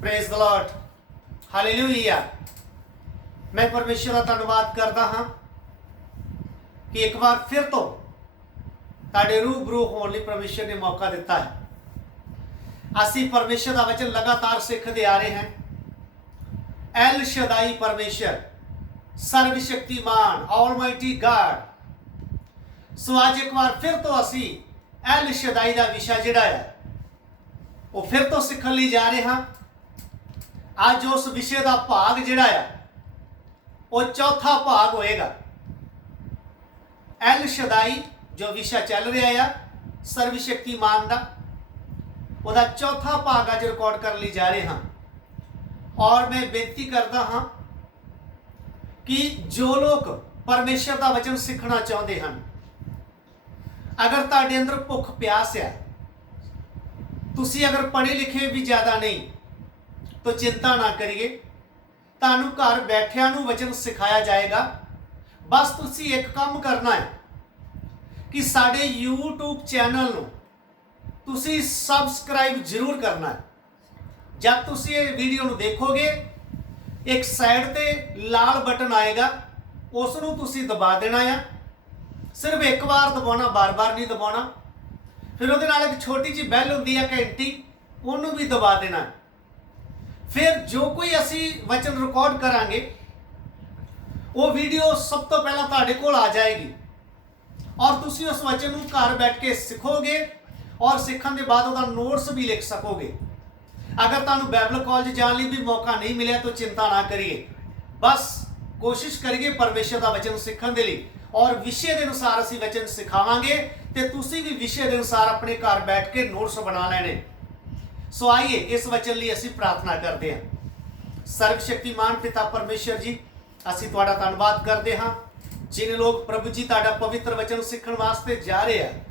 Praise the Lord, hallelujah. मैं परमेश्वर का धन्यवाद करता हाँ कि एक बार फिर तो ताड़े रूबरू होने लिए परमेश्वर ने मौका दिता है। असी परमेश्वर का वचन लगातार सीखते आ रहे हैं। एल शदाई परमेश्वर, सर्वशक्तिमान, ऑलमाइटी गॉड। सो आज एक बार फिर तो असी एल शदाई का विषय जिहड़ा है वो फिर तो सीखण लई जा रहे हाँ। आज उस विषय का भाग जिहड़ा है वो चौथा भाग होएगा। एल शदाई जो विषय चल रहा है सर्वशक्तिमान का, वह चौथा भाग अज रिकॉर्ड कर ली जा रहे हाँ। और मैं बेनती करता हाँ कि जो लोग परमेश्वर का वचन सीखना चाहते हैं, अगर तुहाडे अंदर भुख प्यास है, तुसी अगर पढ़े लिखे भी ज़्यादा नहीं तो चिंता ना करिए, तुहानू घर बैठिया नू वचन सिखाया जाएगा। बस तुसी एक काम करना है कि साडे यूट्यूब चैनल नू तुसी सबसक्राइब जरूर करना है। जब तुसी ये वीडियो नू देखोगे एक साइड ते लाल बटन आएगा, उसनू तुसी दबा देना है। सिर्फ एक बार दबाना, बार बार नहीं दबाना। फिर उहदे नाल एक छोटी जी बैल हुंदी है घंटी, उहनू भी दबा देना है। फिर जो कोई असी वचन रिकॉर्ड करांगे वो वीडियो सब तो पहला तुहाडे कोल आ जाएगी और तुसी उस वचन नू घर बैठ के सीखोगे और सीखण के बाद उसका नोट्स भी लिख सकोगे। अगर तुहानू बाइबल कॉलेज जाने भी मौका नहीं मिले तो चिंता ना करिए, बस कोशिश करिए परमेश्वर का वचन सीखण के लिए और विषय के अनुसार असी वचन सिखावांगे ते तुसी भी विषय के अनुसार अपने घर बैठ के नोट्स बना लेने। सो आइए इस वचन लिए असी प्रार्थना करते हैं। सर्वशक्तिमान पिता परमेश्वर जी, असी तुहाडा धन्नवाद करते हाँ। जिन लोग प्रभु जी तुहाडा पवित्र वचन सीखण वास्ते जा रहे हैं,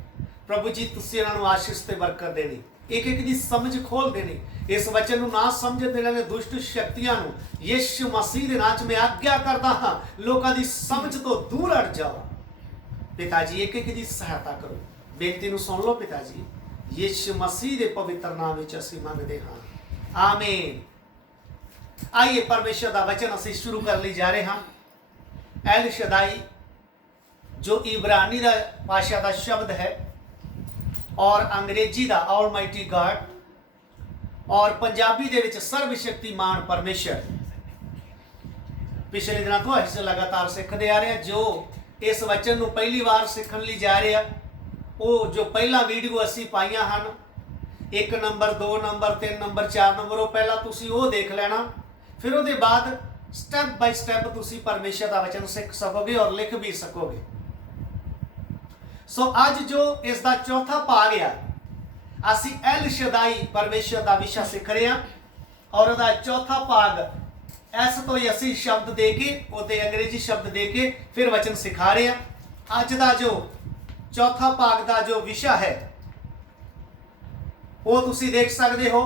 प्रभु जी तुसी उन्हां नूं आशीष ते बरकत देनी, एक एक दी समझ खोल देनी। इस वचन नूं ना समझदे वाले दुष्ट शक्तियां नूं यीशु मसीह दे नाम च मैं आज्ञा करदा हां, लोकां दी समझ तो दूर हट जाओ। पिताजी एक एक दी सहायता करो, बेनती नूं सुन लो पिताजी, यीशु मसीह दे पवित्र नाम विच असीं मंगदे हां, आमीन। आइए परमेश्वर दा वचन असीं शुरू कर ली जा रहे हां। एल शदाई जो इब्रानी दा भाषा दा शब्द है और अंग्रेजी दा ऑलमाइटी गॉड और पंजाबी दे विच सर्वशक्तिमान परमेश्वर। पिछले दिनों तो असीं लगातार सीखते आ रहे हैं। जो इस वचन नूं पहली बार सीखण लई जा रहे हैं, वो जो पहला वीडियो असीं पाईयां हन, 1 नंबर 2 नंबर 3 नंबर 4 नंबर, वो पहला तुसीं वो देख लेना। फिर उसके बाद स्टैप बाय स्टैप तुसीं परमेश्वर का वचन सीख सकोगे और लिख भी सकोगे। सो अज जो इसका चौथा भाग है, असी एल शदाई परमेश्वर का विषय सीख रहे हैं और उसका चौथा भाग एस तो ही असी शब्द दे के उते अंग्रेजी शब्द दे के फिर वचन सिखा रहे हैं। अज का जो चौथा भाग का जो विषय है वो तुसी देख सकते हो,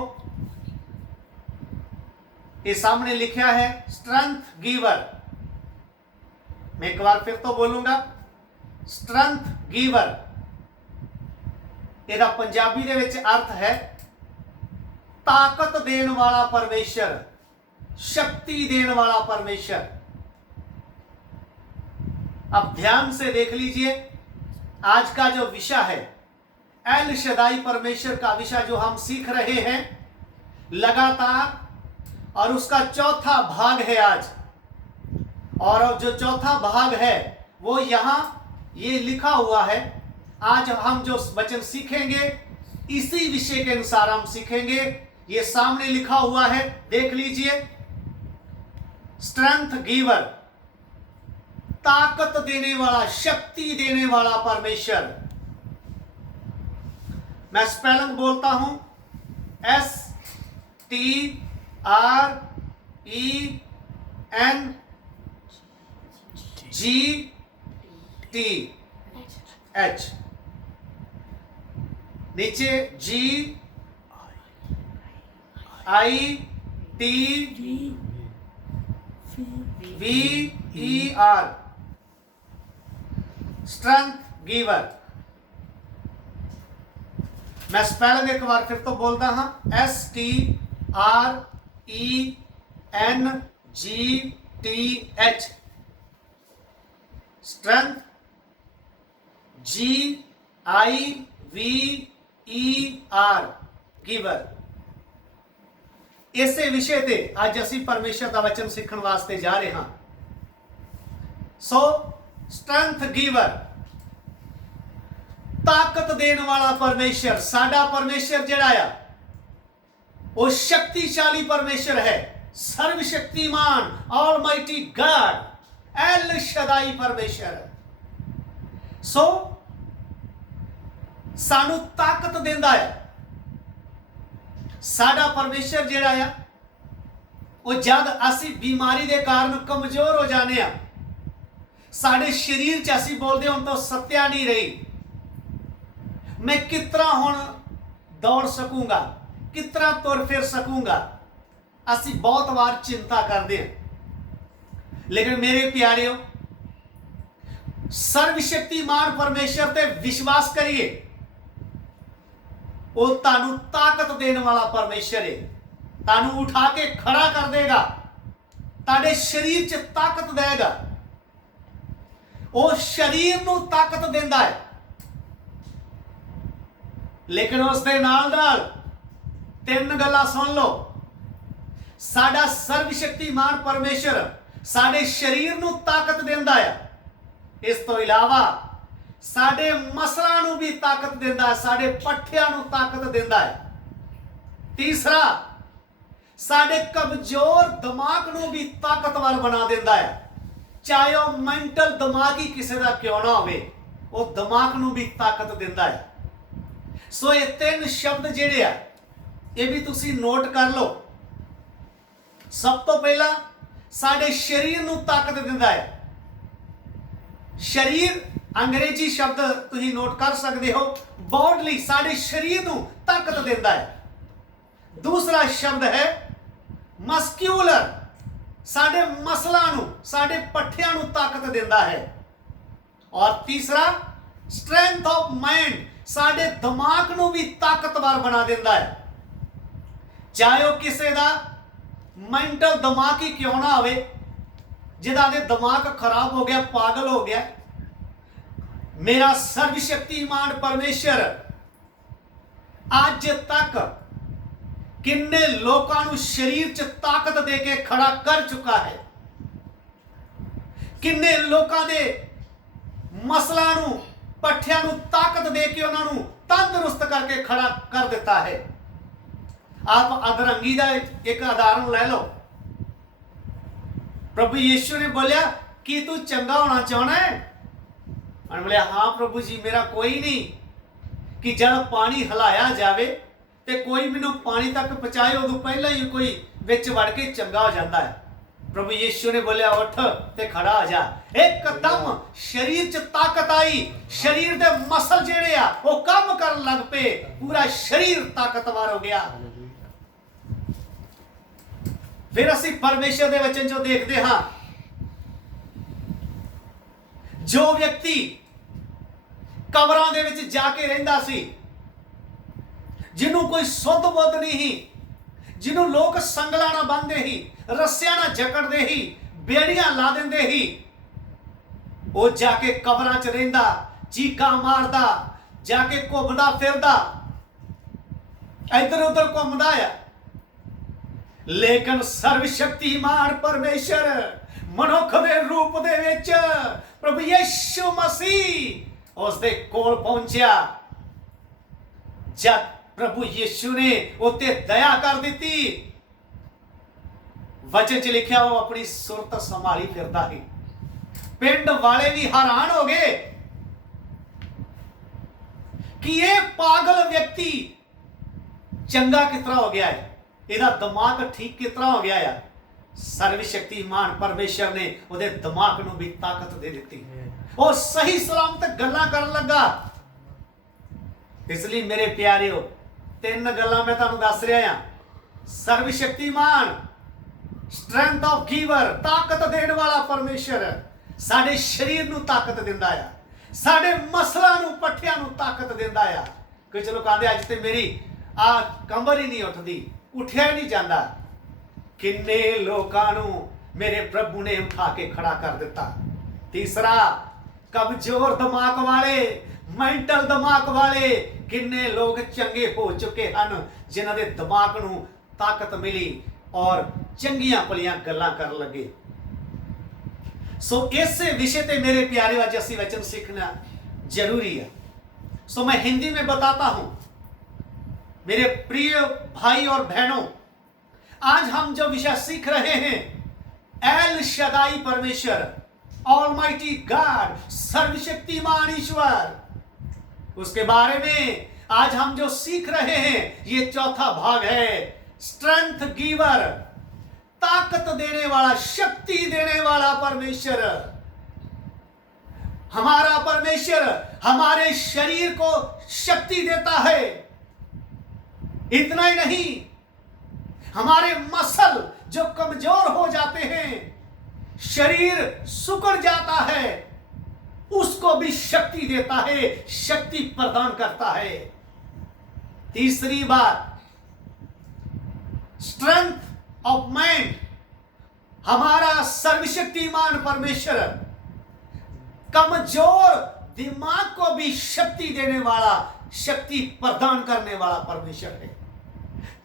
ये सामने लिखा है स्ट्रेंथ गिवर। मैं एक बार फिर तो बोलूंगा, स्ट्रेंथ गिवर। ਇਹਦਾ पंजाबी ਦੇ ਵਿੱਚ अर्थ है ताकत देने वाला परमेश्वर, शक्ति देने वाला परमेश्वर। अब ध्यान से देख लीजिए, आज का जो विषय है एल शदाई परमेश्वर का विषय जो हम सीख रहे हैं लगातार, और उसका चौथा भाग है आज। और जो चौथा भाग है वो यहाँ ये लिखा हुआ है। आज हम जो वचन सीखेंगे इसी विषय के अनुसार हम सीखेंगे। ये सामने लिखा हुआ है, देख लीजिए, स्ट्रेंथ गिवर, ताकत देने वाला, शक्ति देने वाला परमेश्वर। मैं स्पेलिंग बोलता हूं, STRENGTH, नीचे GITVER, स्ट्रेंथ गिवर। मैं स्पेलिंग एक बार फिर तो बोलता हाँ, STRENGTH STRENGTH, strength, GIVER, giver. इसे विषय ते अज असी परमेश्वर का वचन सीखण वास्ते जा रहे हाँ। सो स्ट्रेंथ गिवर, ताकत देने वाला परमेश्वर। साडा परमेश्वर जिहड़ा आ वो शक्तिशाली परमेश्वर है, सर्वशक्तिमान, ऑलमाइटी गॉड, एल शदाई परमेश्वर। सो सानू ताकत देंदा है। साडा परमेश्वर जिहड़ा आ वो जद असी बीमारी के कारण कमजोर हो जाने आ, साडे शरीर च असी बोलते हम तो सत्या नहीं रही, मैं किस तरह हुण दौड़ सकूंगा, किस तरह तुर फिर सकूंगा, असी बहुत बार चिंता करते हैं। लेकिन मेरे प्यारेओ, सर्वशक्तिमान परमेश्वर ते विश्वास करिए, वो तानू ताकत देने वाला परमेश्वर है। तानू उठा के खड़ा कर देगा, ताडे शरीर च ताकत देगा। वो शरीर नू ताकत देंदा है, लेकिन उसके नाल नाल तीन गल्लां सुन लो। साडा सर्वशक्तिमान परमेश्वर साडे शरीर नू ताकत देंदा है, इस तो इलावा साडे मसलां नू भी ताकत देंदा है, साडे पट्ठियां नू ताकत देंदा है। तीसरा, साडे कमजोर दिमाग नू भी ताकतवर बना देंदा है, चाहे वह मेंटल दिमागी किसी का क्यों ना होवे, वो दिमाग नू भी ताकत देंदा है। सो ये तीन शब्द जिहड़े आ ये भी तुसी नोट कर लो। सब तो पहला साडे शरीर नू ताकत देंदा है। शरीर अंग्रेजी शब्द तुसी नोट कर सकते हो, बॉडली, साडे शरीर नू ताकत देंदा है। दूसरा शब्द है मस्क्यूलर, साडे मसलां नू, साडे पट्ठियां नू ताकत देंदा है। और तीसरा स्ट्रेंथ ऑफ माइंड, साडे दिमाग नू भी ताकतवर बना देंदा है। चाहे वह किसी का मेंटल दिमाग ही क्यों ना होवे, जिदा दे दिमाग खराब हो गया, पागल हो गया, मेरा सर्वशक्तिमान परमेश्वर अज तक किन्ने लोकां नू शरीर च ताकत दे के खड़ा कर चुका है। किन्ने लोकां दे मसलां नू, पट्ठियां नू ताकत दे के उन्हां नू तंदुरुस्त करके खड़ा कर देता है। आप अधरंगी का एक उदाहरण ले लो। प्रभु यीशु ने बोलिया कि तू चंगा होना चाहना है? उन्होंने बोलिया हाँ प्रभु जी, मेरा कोई नहीं कि जब पानी हिलाया जाए तो कोई मैनू पानी तक पहुंचाए, उदों पहला ही कोई विच वड़ के चंगा हो जाता है। प्रभु यीशु ने बोलिया उठ ते खड़ा हो जा। एकदम शरीर च ताकत आई, शरीर दे मसल जेड़े आ वो काम कर लग पे, पूरा शरीर ताकतवर हो गया। फिर असी परमेश्वर के वचन जो देखते हाँ, जो व्यक्ति कबरां दे विच जाके रहिंदा सी, जिन्हों कोई सुध बुध नहीं ही, जिन्हों लोग संगला ना बंधे ही, रस्सियां ना जकड़दे ही, बेड़ियां ला देंदे ही, वो जाके कबरां च रहिंदा, चीका मारदा, जाके घुमदा फिरदा, इधर उधर घूमदा है। लेकिन सर्वशक्तिमान परमेश्वर मनुख दे रूप दे विच प्रभु यीशु मसीह उसदे कोल पहुंचा। जब प्रभु यीशु ने उत्ते दया कर दी, वचन च लिखा वो अपनी सुरत संभाली फिरदा है। पिंड वाले भी हैरान हो गए कि ये पागल व्यक्ति चंगा कितना हो गया है, ਇਹਦਾ दिमाग ठीक कितना हो गया है। सर्वशक्तिमान परमेश्वर ने ਉਹਦੇ दिमाग ਨੂੰ भी ताकत दे दी, वो सही सलामत गल्लां करन लगा। इसलिए मेरे प्यारेओ, तीन गल्लां मैं तुहानू दस रहा हां। सर्वशक्तिमान, स्ट्रेंथ ऑफ गिवर, ताकत देने वाला परमेश्वर साडे शरीर नू ताकत दिंदा है, साडे मसलां नू, पट्ठियां नू ताकत दिंदा है। कोई चलो कहंदे अज ते मेरी आ कंबर ही नहीं उठदी, उठिया ही नहीं जाता, किन्ने लोकां नू मेरे प्रभु ने उठा के खड़ा कर दिता। तीसरा, कमजोर दिमाग वाले, मेंटल दिमाग वाले किन्ने लोग चंगे हो चुके हैं जिन्हां दे दिमाग नू ताकत मिली और चंगियां भलियां गल्लां कर लगे। सो इस विषय ते मेरे प्यारे आज असी वचन सीखना जरूरी है। सो मैं हिंदी में बताता हूं। मेरे प्रिय भाई और बहनों, आज हम जो विषय सीख रहे हैं, एल शदाई परमेश्वर, ऑलमाइटी गॉड, सर्वशक्तिमान ईश्वर, उसके बारे में आज हम जो सीख रहे हैं, ये चौथा भाग है। स्ट्रेंथ गिवर, ताकत देने वाला, शक्ति देने वाला परमेश्वर। हमारा परमेश्वर हमारे शरीर को शक्ति देता है। इतना ही नहीं, हमारे मसल जो कमजोर हो जाते हैं, शरीर सुकड़ जाता है, उसको भी शक्ति देता है, शक्ति प्रदान करता है। तीसरी बात, स्ट्रेंथ ऑफ माइंड, हमारा सर्वशक्तिमान परमेश्वर कमजोर दिमाग को भी शक्ति देने वाला, शक्ति प्रदान करने वाला परमेश्वर है।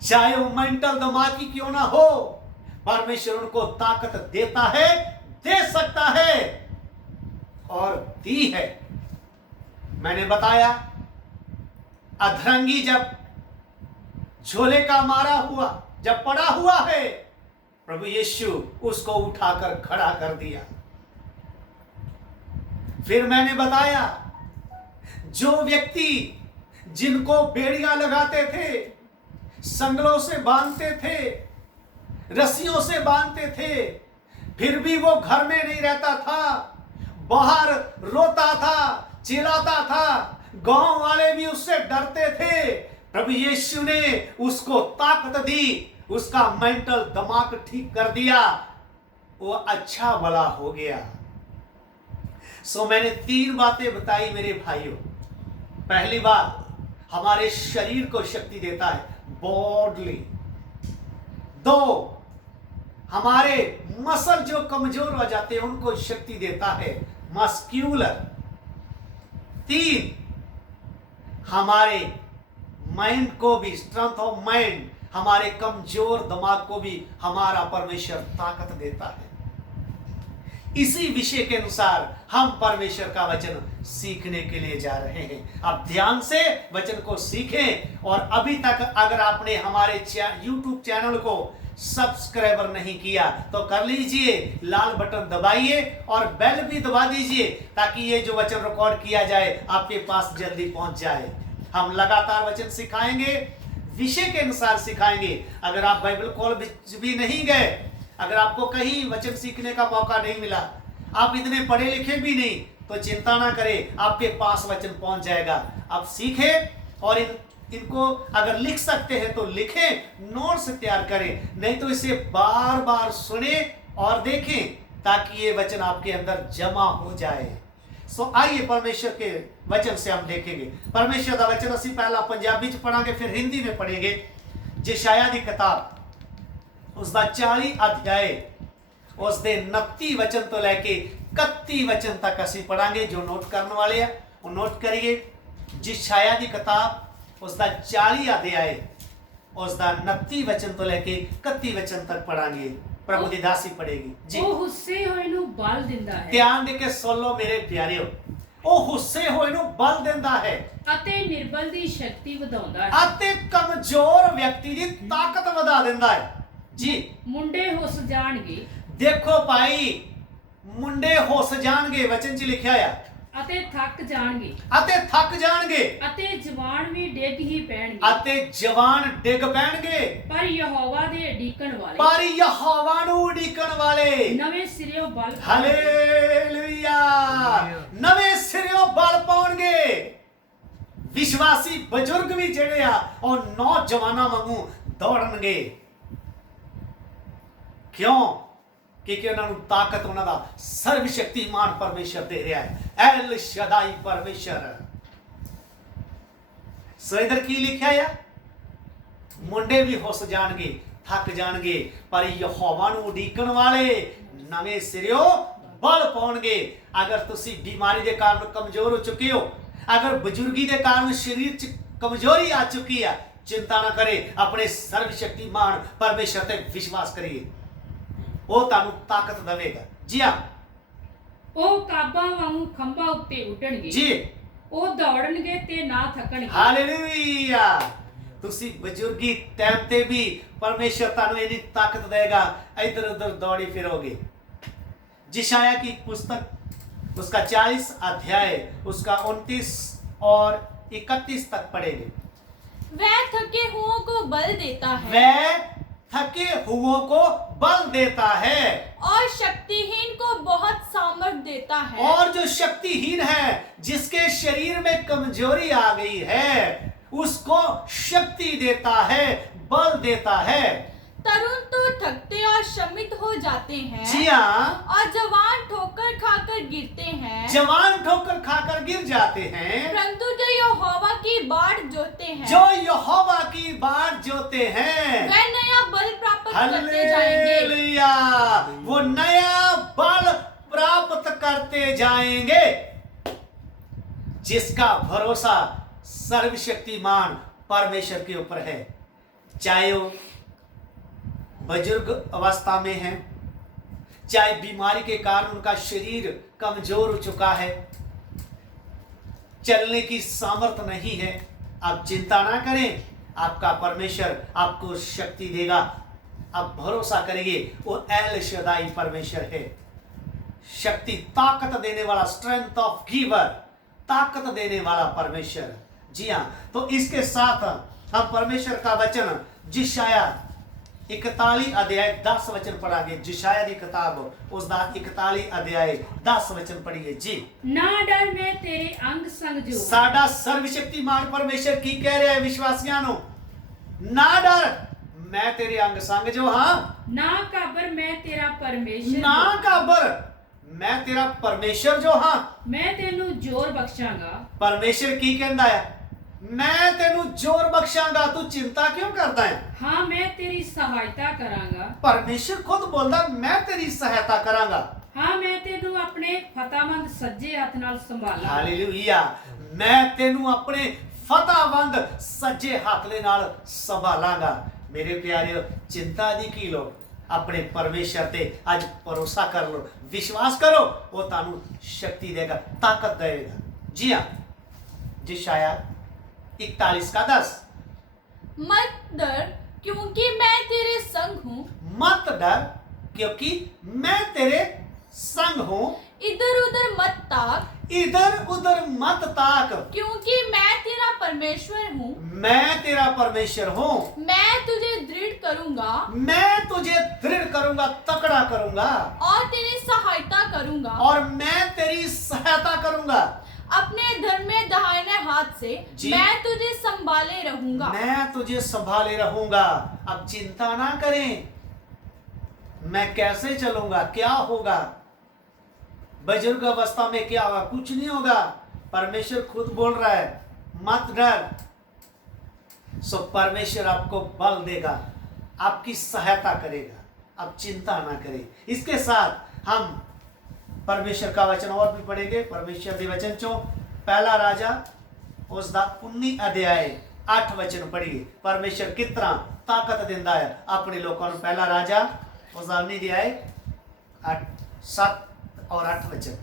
चाहे वो मेंटल दिमाग की क्यों ना हो, परमेश्वर उनको ताकत देता है, दे सकता है और दी है। मैंने बताया, अधरंगी जब झोले का मारा हुआ, जब पड़ा हुआ है, प्रभु यीशु उसको उठाकर खड़ा कर दिया। फिर मैंने बताया, जो व्यक्ति जिनको बेड़ियां लगाते थे, संगलों से बांधते थे, रस्सियों से बांधते थे, फिर भी वो घर में नहीं रहता था, बाहर रोता था, चिल्लाता था, गांव वाले भी उससे डरते थे। प्रभु यीशु ने उसको ताकत दी, उसका मेंटल दिमाग ठीक कर दिया, वो अच्छा भला हो गया। सो मैंने 3 बातें बताई मेरे भाइयों। पहली बात, हमारे शरीर को शक्ति देता है, बॉडली। 2, हमारे मसल जो कमजोर हो जाते हैं उनको शक्ति देता है, मस्क्यूलर। 3, हमारे माइंड को भी, स्ट्रेंथ ऑफ माइंड, हमारे कमजोर दिमाग को भी हमारा परमेश्वर ताकत देता है। इसी विषय के अनुसार हम परमेश्वर का वचन सीखने के लिए जा रहे हैं। आप ध्यान से वचन को सीखें। और अभी तक अगर आपने हमारे YouTube चैनल को सब्सक्राइबर नहीं किया तो कर लीजिए, लाल बटन दबाइए और बेल भी दबा दीजिए, ताकि ये जो वचन रिकॉर्ड किया जाए आपके पास जल्दी पहुंच जाए। हम लगातार वचन सिखाएंगे, विषय के अनुसार सिखाएंगे। अगर आप बाइबल कॉलेज भी नहीं गए, अगर आपको कहीं वचन सीखने का मौका नहीं मिला, आप इतने पढ़े लिखे भी नहीं, तो चिंता ना करें, आपके पास वचन पहुंच जाएगा। आप सीखें और इनको अगर लिख सकते हैं तो लिखें, नोट्स तैयार करें, नहीं तो इसे बार बार सुने और देखें, ताकि ये वचन आपके अंदर जमा हो जाए। सो आइए परमेश्वर के वचन से हम देखेंगे। परमेश्वर का वचन असी पहला पंजाबी च पढ़ांगे, फिर हिंदी में पढ़ेंगे। यशायाह दी किताब उसका 40 अध्याय, उसके 29 वचन तो लेके 31 वचन तक असी पढ़ांगे। जो नोट करने वाले हैं वो नोट करिए। यशायाह दी किताब उसका 40 अध्याय, उसका 29 वचन तो लेके 31 वचन तक पढ़ांगे। प्रभु दी दासी पढ़ेगी जी। ਉਹ ਹੁੱਸੇ ਹੋਏ ਨੂੰ ਬਲ ਦਿੰਦਾ ਹੈ ध्यान दे के सुन लो मेरे प्यारेओ, ਉਹ ਹੁੱਸੇ ਹੋਏ ਨੂੰ ਬਲ ਦਿੰਦਾ ਹੈ ਅਤੇ ਨਿਰਬਲ ਦੀ ਸ਼ਕਤੀ ਵਧਾਉਂਦਾ ਹੈ ਅਤੇ ਕਮਜ਼ੋਰ ਵਿਅਕਤੀ ਦੀ ਤਾਕਤ ਵਧਾ ਦਿੰਦਾ ਹੈ जी। ਮੁੰਡੇ ਹੁੱਸ ਜਾਣਗੇ देखो भाई, मुंडे हुस जाणगे, वचन च लिखिया आ, ਅਤੇ ਥੱਕ ਜਾਣਗੇ ਅਤੇ थक जाणगे, ਅਤੇ ਜਵਾਨ ਵੀ ਡਿੱਗ ਹੀ ਪੈਣਗੇ, ਅਤੇ जवान डिग पैणगे, ਪਰ ਯਹੋਵਾ ਦੇ ਢੀਕਣ ਵਾਲੇ पर यहोवा नू उडीकण वाले ਨਵੇਂ ਸਿਰਿਓਂ बल हालेलुया नवे सिरियों बल पाउणगे। विश्वासी बजुर्ग भी ਜਿਹੜੇ ਆ ਉਹ नौजवानों वांगू दौड़नगे। क्यों? क्योंकि उन्होंने ताकत उन्होंने सर्वशक्तिमान परमेश्वर दे रहा है, एल शदाई परमेश्वर। सो इधर की लिखा है, मुंडे भी हुस जाणगे ਥੱਕ ਜਾਣਗੇ, ਪਰ ਯਹੋਵਾ ਨੂੰ ਉਡੀਕਣ ਵਾਲੇ ਨਵੇਂ ਸਿਰਿਓਂ ਬਲ ਪਾਉਣਗੇ। ਅਗਰ ਤੁਸੀਂ ਬਿਮਾਰੀ ਦੇ ਕਾਰਨ ਕਮਜ਼ੋਰ ਹੋ ਚੁੱਕੇ ਹੋ, ਅਗਰ ਬਜ਼ੁਰਗੀ ਦੇ ਕਾਰਨ ਸਰੀਰ 'ਚ ਕਮਜ਼ੋਰੀ ਆ ਚੁੱਕੀ ਹੈ, चिंता ना करे, अपने सर्वशक्तिमान परमेश्वर ते विश्वास करिए, वो तानू ताकत देवेगा। जी हाँ, ਉਹ ਕਾਬਾਂ ਵਾਂਗੂ ਖੰਭਾਂ ਉੱਤੇ ਉੱਡਣਗੇ जी ਉਹ ਦੌੜਨਗੇ ਤੇ ਨਾ ਥੱਕਣਗੇ। हालेलुया। ਤੁਸੀਂ ਬਜ਼ੁਰਗੀ ਟਾਈਮ ਤੇ ਵੀ परमेश्वर तानू इतनी ताकत देगा, इधर उधर दौड़ी फिरोगे। जिशाया की पुस्तक उसका 40 अध्याय उसका 29 और 31 तक पढ़ेंगे। वह थके हुओं को बल देता है, वह थके हुओं को बल देता है, और शक्तिहीन को बहुत सामर्थ देता है। और जो शक्तिहीन है, जिसके शरीर में कमजोरी आ गई है, उसको शक्ति देता है, बल देता है। तरुण तो थकते और श्रमित हो जाते हैं, जी हाँ, और जवान ठोकर खाकर गिरते हैं, जवान ठोकर खाकर गिर जाते हैं, परंतु जो यहोवा की बाट जोते हैं, जो यहोवा की बाट जोते हैं, वह नया बल प्राप्त करते जाएंगे। हालेलुया, वो नया बल प्राप्त करते जाएंगे। जिसका भरोसा सर्वशक्तिमान परमेश्वर के ऊपर है, चाहे वो बुजुर्ग अवस्था में है, चाहे बीमारी के कारण उनका शरीर कमजोर हो चुका है, चलने की सामर्थ्य नहीं है, आप चिंता ना करें, आपका परमेश्वर आपको शक्ति देगा। आप भरोसा करिए, वो एल शदाई परमेश्वर है, शक्ति ताकत देने वाला, स्ट्रेंथ ऑफ गिवर, ताकत देने वाला परमेश्वर। जी हाँ, तो इसके साथ हम परमेश्वर का वचन जिशाया 41 अध्याय 10 वचन पढ़ांगे। जिशाया की किताब उसका 41 अध्याय 10 वचन पढ़िए जी। ना डर मैं तेरे अंग संग जो साडा सर्वशक्तिमान परमेश्वर की कह रहे हैं विश्वासियां नो, ना डर मैं तेरे अंग संग जो हाँ, ना काबर मैं तेरा परमेश्वर ना काबर मैं तेरा परमेश्वर जो हाँ। मैं तेनू जोर बख्शांगा। परमेश्वर की कहता है, मैं तेनू जोर बख्शांगा, तू चिंता क्यों करता है? हाँ मैं तेरी सहायता करांगा। परमेश्वर खुद बोलता, मैं तेरी सहायता करांगा। हाँ मैं तेनू अपने फतामंद सज्जे हाथ नाल संभाला। हालेलुया, मैं तेनू अपने फताबंद सज्जे हाथ दे नाल संभालांगा। मेरे प्यारे, चिंता दी की लो, अपने परमेश्वर ते आज भरोसा कर लो, विश्वास करो, वो तानू शक्ति देगा, ताकत देगा। जी हाँ, जिशाया 41 का 10। मत डर क्योंकि मैं तेरे संग हूँ, मत डर क्योंकि मैं तेरे संग हूँ, इधर उधर मत ताक इधर उधर मत ताक, क्योंकि मैं तेरा परमेश्वर हूँ। मैं तेरा परमेश्वर हूँ, मैं तुझे दृढ़ करूँगा, मैं तुझे दृढ़ करूंगा, तकड़ा करूंगा, और तेरी सहायता करूँगा, और मैं तेरी सहायता करूंगा। अपने धर्म में दाहिने हाथ से जी। मैं तुझे संभाले रहूंगा। मैं तुझे संभाले रहूंगा। अब चिंता ना करें, मैं कैसे चलूंगा, क्या होगा, बुजुर्ग अवस्था में क्या होगा, कुछ नहीं होगा। परमेश्वर खुद बोल रहा है, मत डर। सो परमेश्वर आपको बल देगा, आपकी सहायता करेगा, आप चिंता ना करें। इसके साथ हम परमेश्वर का वचन और भी पढ़ेंगे। परमेश्वर के वचन चो पहला राजा उसका 19 अध्याय 8 वचन पढ़िए। परमेश्वर कितना ताकत देता है अपने लोगों को। पहला राजा उसका 19 अध्याय 7 और 8 वचन।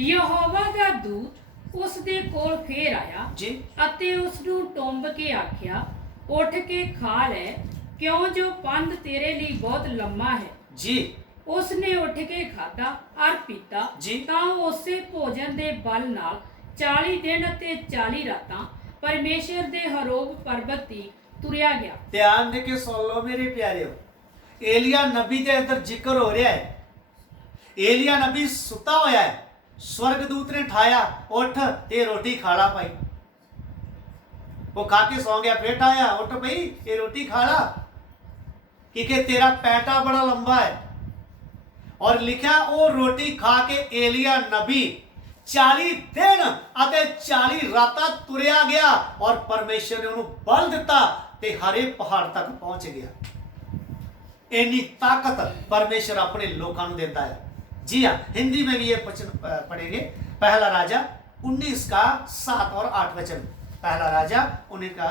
यहोवा दा दूत उस दे कोल फेर आया जी ਅਤੇ ਉਸ ਨੂੰ ਟੁੰਬ ਕੇ ਆਖਿਆ, ਉੱਠ ਕੇ ਖਾ ਲੈ, ਕਿਉਂ ਜੋ ਪੰਧ ਤੇਰੇ ਲਈ ਬਹੁਤ ਲੰਮਾ ਹੈ। जी ਉਸਨੇ ਉੱਠ ਕੇ ਖਾਧਾ ਔਰ ਪੀਤਾ। ਜੀ। ਤਾਂ ਉਸੇ ਭੋਜਨ ਦੇ ਬਲ ਨਾਲ 40 ਦਿਨ ਅਤੇ 40 ਰਾਤਾਂ ਪਰਮੇਸ਼ਰ ਦੇ ਹਰੋਬ ਪਰਬਤ ਤੇ ਤੁਰਿਆ ਗਿਆ। ध्यान दे के सुन लो मेरे प्यारे, एलिया नबी के इधर जिक्र हो रहा है। एलिया नबी सुता होया है, स्वर्गदूत ने ठाया, उठ ते रोटी खा ला भाई। वो खा के सौ गया, फिर ठाया, उठ भाई ये रोटी खा ला, क्योंकि तेरा पैटा बड़ा लंबा है। और लिखा वो रोटी खा के एलिया नबी 40 दिन ਅਤੇ 40 ਰਾਤਾਂ ਤੁਰਿਆ ਗਿਆ, और परमेश्वर ने उन्हें बल दिता ते हरे पहाड़ तक पहुंच गया। इन्नी ताकत परमेश्वर अपने लोगों को देता है। जी हाँ, हिंदी में भी ये वचन पढ़ेंगे। पहला राजा 19 का 7 और 8 वचन। पहला राजा 19 का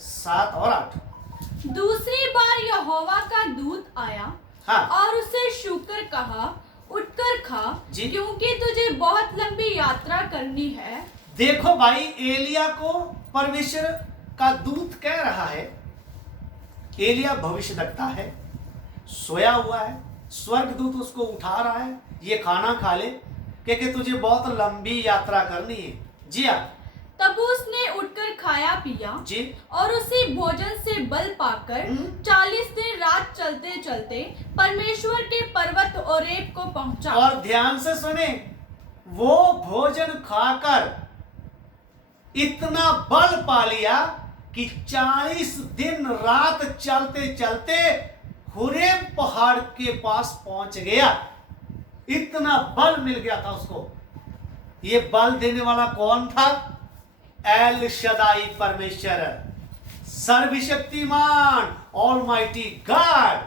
7 और 8। दूसरी बार यहोवा का दूत आया हाँ। और उसे छूकर कहा, उठकर खा, जी। क्योंकि तुझे बहुत लंबी यात्रा करनी है। देखो भाई, एलिया को परमेश्वर का दूत कह रहा है। एलिया भविष्यद्वक्ता है, सोया हुआ है, स्वर्गदूत उसको उठा रहा है, ये खाना खा ले क्योंकि तुझे बहुत लंबी यात्रा करनी है। जी हाँ। तब उसने उठकर खाया पिया जी। और उसी भोजन से बल पाकर 40 दिन रात चलते चलते परमेश्वर के पर्वत ओरेब को पहुंचा। और ध्यान से सुने, वो भोजन खाकर इतना बल पा लिया कि 40 दिन रात चलते चलते हुरेब पहाड़ के पास पहुंच गया। इतना बल मिल गया था उसको। ये बल देने वाला कौन था? एल शदाई परमेश्वर, सर्वशक्तिमान, ऑलमाइटी गॉड।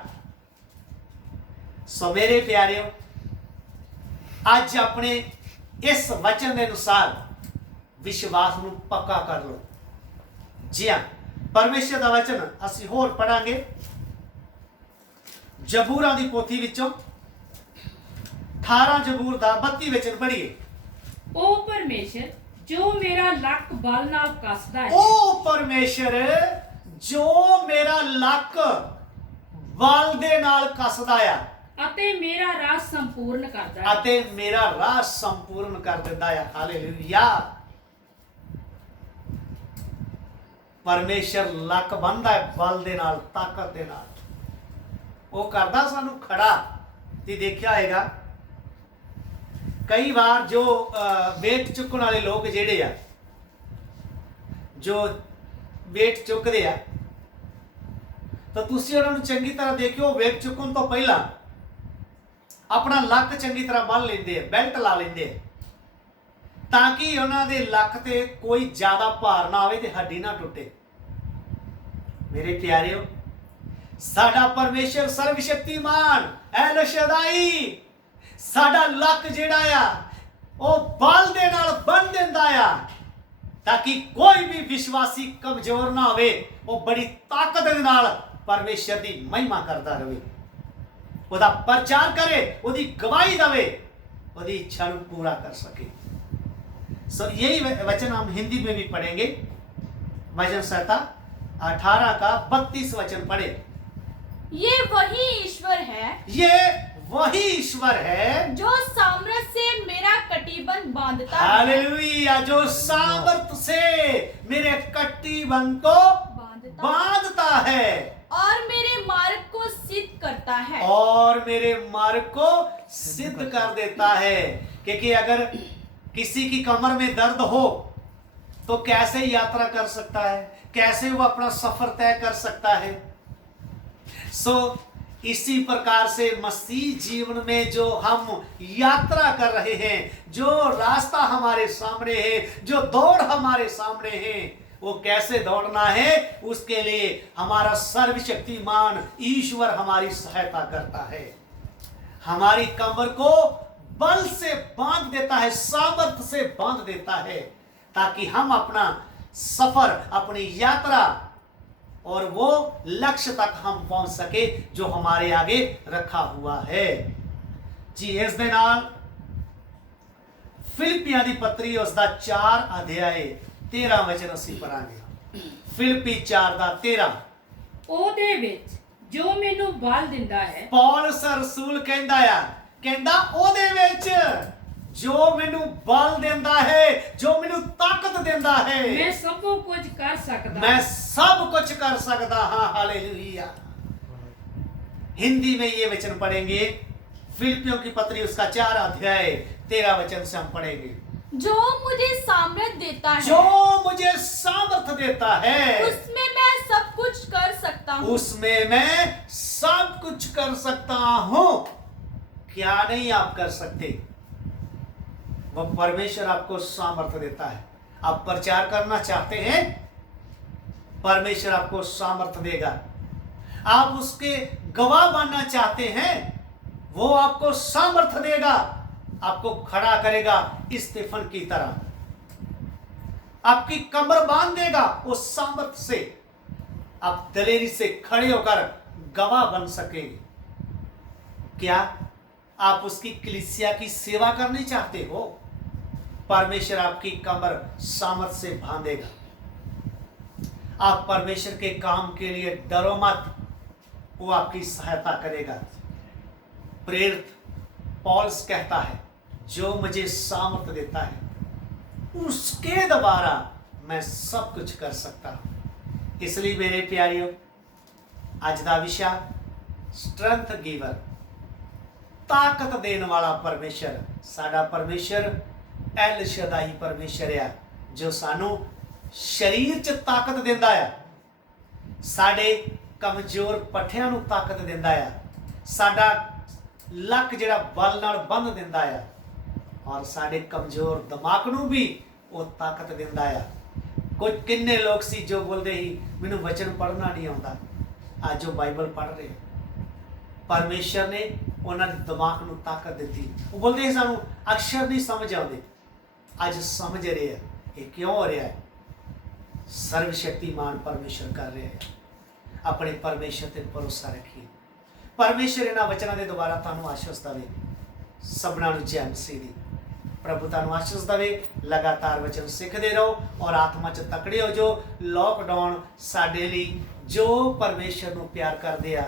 सो मेरे प्यारे, आज अपने इस वचन के अनुसार विश्वास ਨੂੰ पक्का कर लो। जी हाँ, परमेश्वर का वचन ਅਸੀਂ ਹੋਰ पढ़ांगे जबूरां दी पोथी विचों 18 जबूर ਦਾ 32 वचन पढ़िए। ओ परमेश्वर जो मेरा लक बल नाल कसदा है, ओ परमेश्वर जो मेरा लक बल ਦੇ ਨਾਲ ਕੱਸਦਾ ਆ ਅਤੇ ਮੇਰਾ ਰਾਹ ਸੰਪੂਰਨ ਕਰਦਾ ਹੈ। ਅਤੇ ਮੇਰਾ ਰਾਹ ਸੰਪੂਰਨ ਕਰ ਦਿੰਦਾ ਆ। ਹਾਲੇਲੂਇਆ। परमेश्वर लक बनता है बल दे नाल, ताकत दे नाल। वो करदा सानू खड़ा। ते देखिया होगा कई बार जो वेट चुकन वाले लोग जेड़े आ, जो वेट चुकदे आ, तो तुसी उन्हां नूं चंगी तरह देखियो, वेट चुकन तो पहला अपना लक चंगी तरह बन लेंदे, बेल्ट ला लेंदे, ताकि उन्हां दे लक ते कोई ज्यादा भार ना आवे ते हड्डी ना टुटे। मेरे प्यारेओ, साडा परमेश्वर सर्वशक्तिमान एल शदाई साडा लक जेड़ा आ ओ बल दे नाल बन दिंदा आ, ताकि कोई भी विश्वासी कमजोर ना होवे। वो बड़ी ताकत दे नाल परमेश्वर दी महिमा करदा रहे, ओदा प्रचार करे, ओदी गवाही देवे, ओदी इच्छा नूं पूरा कर सके। सो यही वचन हम हिंदी में भी पढ़ेंगे। वचन संहिता 18 का 32 वचन पढ़े। ये वही ईश्वर है, ये वही ईश्वर है जो सामर्थ से मेरा कटिबंध बांधता है, हालेलुया, जो सामर्थ से मेरे कटिबंध को बांधता है और मेरे मार्ग को सिद्ध करता है। और मेरे मार्ग को सिद्ध कर देता है। क्योंकि अगर किसी की कमर में दर्द हो तो कैसे यात्रा कर सकता है, कैसे वो अपना सफर तय कर सकता है। सो इसी प्रकार से मसीह जीवन में जो हम यात्रा कर रहे हैं, जो रास्ता हमारे सामने है, जो दौड़ हमारे सामने है, वो कैसे दौड़ना है, उसके लिए हमारा सर्वशक्तिमान ईश्वर हमारी सहायता करता है। हमारी कमर को बल से बांध देता है, सामर्थ्य से बांध देता है, ताकि हम अपना सफर, अपनी यात्रा और वो लक्ष्य तक हम पहुंच सके जो हमारे आगे रखा हुआ है। जी, इस दे नाल फिलिपियां दी पत्री उसका 4 अध्याय 13 वचन ਅਸੀਂ ਪੜਾਂਗੇ। फिलिपी 4 ਦਾ 13। ਉਹਦੇ ਵਿੱਚ ਜੋ ਮੈਨੂੰ ਬਲ ਦਿੰਦਾ ਹੈ, ਪੌਲਸ ਰਸੂਲ ਕਹਿੰਦਾ ਆ, ਕਹਿੰਦਾ ਉਹਦੇ ਵਿੱਚ ਜੋ ਮੈਨੂੰ ਬਲ ਦਿੰਦਾ ਹੈ, ਜੋ ਮੈਨੂੰ ਤਾਕਤ ਦਿੰਦਾ ਹੈ, ਮੈਂ ਸਭ ਕੁਝ ਕਰ ਸਕਦਾ मैं सब कुछ कर सकता हाँ। हालेलुया। हिंदी में ये वचन पढ़ेंगे। फिलिपियों की पत्री उसका 4 अध्याय 13 वचन से हम पढ़ेंगे। जो मुझे सामर्थ देता है, जो मुझे सामर्थ देता है, उसमें मैं सब कुछ कर सकता हूँ। उसमें मैं सब कुछ कर सकता हूँ। क्या नहीं आप कर सकते? वह परमेश्वर आपको सामर्थ्य देता है। आप प्रचार करना चाहते हैं, परमेश्वर आपको सामर्थ्य देगा। आप उसके गवाह बनना चाहते हैं, वो आपको सामर्थ्य देगा, आपको खड़ा करेगा स्टीफन की तरह, आपकी कमर बांध देगा। उस सामर्थ्य से आप दलेरी से खड़े होकर गवाह बन सकेंगे। क्या आप उसकी कलीसिया की सेवा करनी चाहते हो? परमेश्वर आपकी कमर सामर्थ्य से बांधेगा। आप परमेश्वर के काम के लिए डरो मत, वो आपकी सहायता करेगा। प्रेरित पौलुस कहता है, जो मुझे सामर्थ्य देता है उसके द्वारा मैं सब कुछ कर सकता हूं। इसलिए मेरे प्यारियों, आज का विषय स्ट्रेंथ गिवर, ताकत देने वाला परमेश्वर। साडा परमेश्वर एल शदाई परमेश्वर है, जो सानू शरीर च ताकत देंदा है, साडे कमजोर पट्ठियां नू ताकत देंदा है, साडा लक जिहड़ा बल नाल बंध देंदा है, और साडे कमजोर दिमाग नू भी वो ताकत देंदा है। कुछ किन्ने लोग सी जो बोलते ही मैनू वचन पढ़ना नहीं आता, आज जो बाइबल पढ़ रहे, परमेश्वर ने उन्होंने दिमाग नू ताकत दी। वो बोलते सानू अक्षर नहीं समझ आते, अज समझ रहे हैं। ये क्यों हो रहा है? सर्वशक्तिमान परमेश्वर कर रहे हैं। अपने परमेश्वर ते भरोसा रखिए। परमेश्वर इन्हां वचनां दे द्वारा तुहानूं आशीष देवे। सबना नूं जय मसीह दी। प्रभु तुहानूं आशीष देवे। लगातार वचन सीखते रहो और आत्मा च तकड़े हो जो। लॉकडाउन साडे लई जो परमेश्वर नूं प्यार करदे आ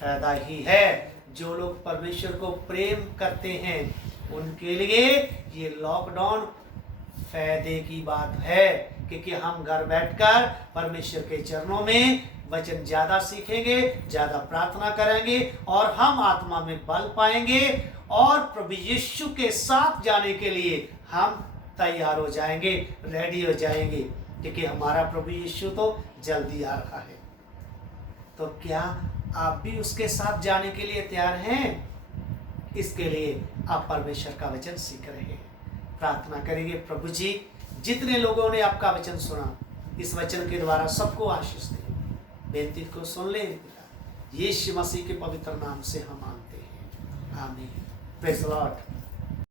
फायदा ही है। जो लोग परमेश्वर को प्रेम करते हैं उनके लिए ये लॉकडाउन फायदे की बात है, क्योंकि हम घर बैठकर परमेश्वर के चरणों में वचन ज़्यादा सीखेंगे, ज़्यादा प्रार्थना करेंगे और हम आत्मा में बल पाएंगे और प्रभु यीशु के साथ जाने के लिए हम तैयार हो जाएंगे, रेडी हो जाएंगे, क्योंकि हमारा प्रभु यीशु तो जल्दी आ रहा है। तो क्या आप भी उसके साथ जाने के लिए तैयार हैं? इसके लिए आप परमेश्वर का वचन सीख रहे हैं। प्रार्थना करेंगे, प्रभु जी जितने लोगों ने आपका वचन सुना, इस वचन के द्वारा सबको आशीष दें। बेनती को सुन ले पिता, यीशु मसीह के पवित्र नाम से हम मांगते हैं, आमीन। Praise the Lord.